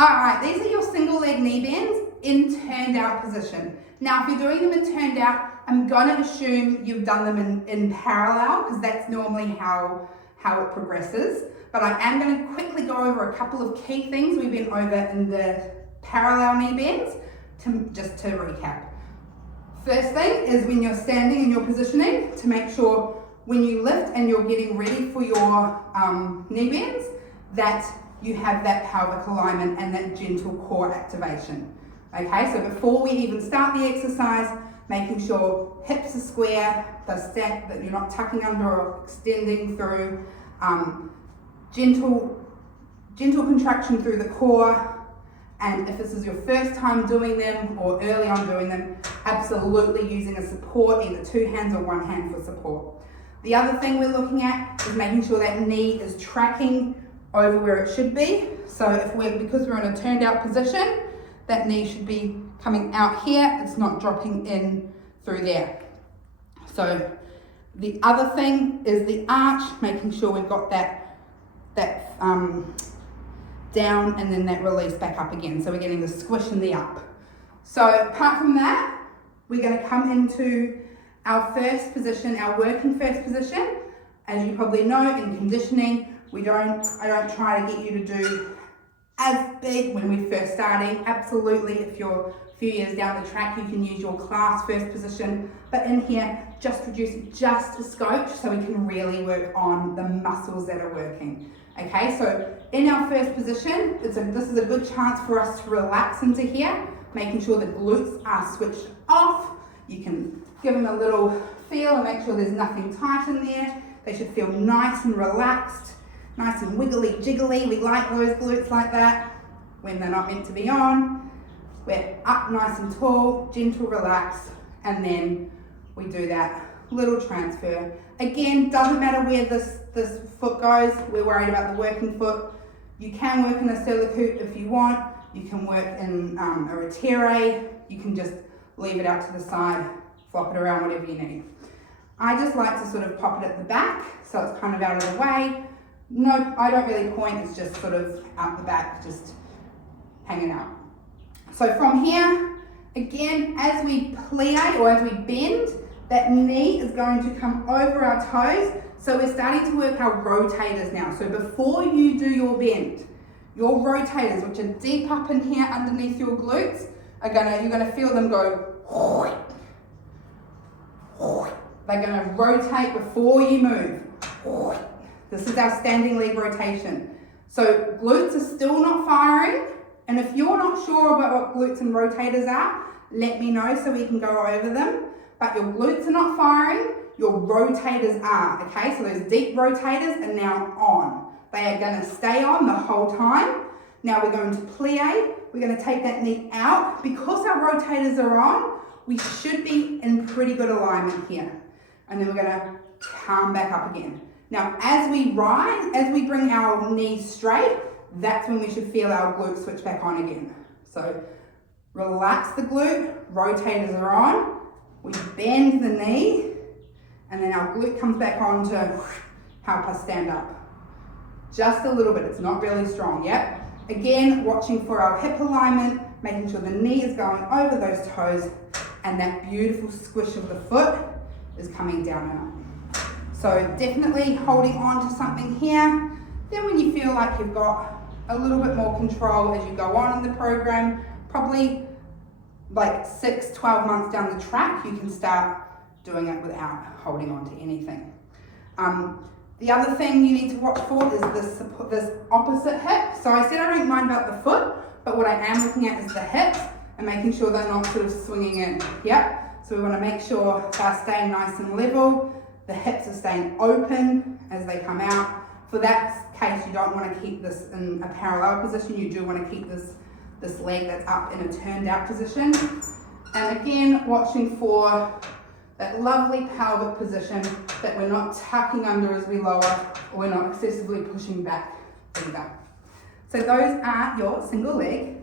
All right, these are your single leg knee bends in turned out position. Now, if you're doing them in turned out, I'm gonna assume you've done them in parallel because that's normally how it progresses. But I am gonna quickly go over a couple of key things we've been over in the parallel knee bends just to recap. First thing is when you're standing in your positioning, to make sure when you lift and you're getting ready for your knee bends, that you have that pelvic alignment and that gentle core activation. Okay, so before we even start the exercise, making sure hips are square, that you're not tucking under or extending through, gentle contraction through the core. And if this is your first time doing them or early on doing them, absolutely using a support, either two hands or one hand for support. The other thing we're looking at is making sure that knee is tracking over where it should be. So because we're in a turned out position, that knee should be coming out here. It's not dropping in through there. So the other thing is the arch, making sure we've got that down and then that release back up again. So we're getting the squish and the up. So apart from that, we're going to come into our first position, our working first position. As you probably know, in conditioning, I don't try to get you to do as big when we're first starting. Absolutely, if you're a few years down the track, you can use your class first position. But in here, just reduce it just a scotch so we can really work on the muscles that are working. Okay, so in our first position, this is a good chance for us to relax into here, making sure the glutes are switched off. You can give them a little feel and make sure there's nothing tight in there. They should feel nice and relaxed, nice and wiggly jiggly. We like those glutes like that when they're not meant to be on. We're up nice and tall, gentle, relax, and then we do that little transfer. Again, doesn't matter where this foot goes, we're worried about the working foot. You can work in a cervical if you want. You can work in a retere. You can just leave it out to the side, flop it around, whatever you need. I just like to sort of pop it at the back, so it's kind of out of the way. No, I don't really point, it's just sort of out the back, just hanging out. So from here, again, as we plie or as we bend, that knee is going to come over our toes. So we're starting to work our rotators now. So before you do your bend, your rotators, which are deep up in here underneath your glutes, you're gonna feel them go. They're gonna rotate before you move. This is our standing leg rotation. So glutes are still not firing. And if you're not sure about what glutes and rotators are, let me know so we can go over them. But your glutes are not firing, your rotators are, okay? So those deep rotators are now on. They are gonna stay on the whole time. Now we're going to plie. We're gonna take that knee out. Because our rotators are on, we should be in pretty good alignment here. And then we're gonna come back up again. Now, as we rise, as we bring our knees straight, that's when we should feel our glutes switch back on again. So relax the glute, rotators are on, we bend the knee, and then our glute comes back on to help us stand up. Just a little bit, it's not really strong yet. Again, watching for our hip alignment, making sure the knee is going over those toes, and that beautiful squish of the foot is coming down and up. So definitely holding on to something here. Then when you feel like you've got a little bit more control as you go on in the program, probably like 6-12 months down the track, you can start doing it without holding on to anything. The other thing you need to watch for is this opposite hip. So I said I don't mind about the foot, but what I am looking at is the hips and making sure they're not sort of swinging in. Yep. So we want to make sure they're staying nice and level. The hips are staying open as they come out. For that case, you don't want to keep this in a parallel position. You do want to keep this leg that's up in a turned out position. And again, watching for that lovely pelvic position, that we're not tucking under as we lower, or we're not excessively pushing back either. So those are your single leg